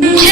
Yeah.